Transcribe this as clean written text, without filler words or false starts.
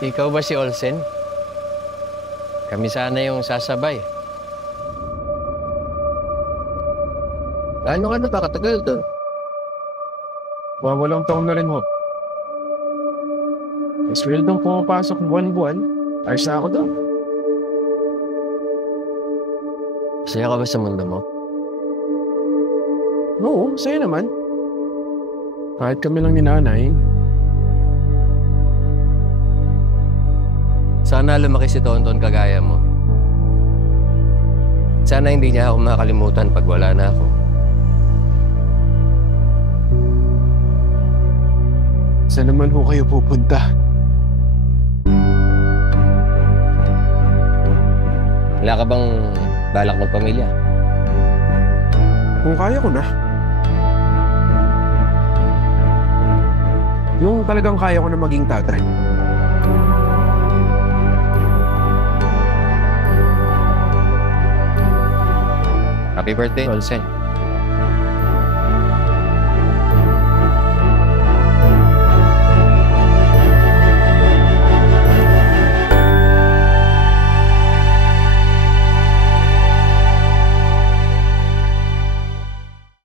Ikaw ba si Olsen? Kami sana yung sasabay. Gaano ka na ba katagal doon? Walang taon na rin ho. May sweldong pumapasok buwan-buwan. Ayos na ako doon. Masaya ka ba sa mundo mo? Oo, sa'yo naman. Kahit kami lang ni nanay, Sana lumaki si Tonton kagaya mo. Sana hindi niya ako makalimutan pag wala na ako. saan naman ho kayo pupunta? Wala ka bang balak magpamilya? Kung kaya ko na. Yung talagang kaya ko na maging tatay. Happy birthday, Olsen.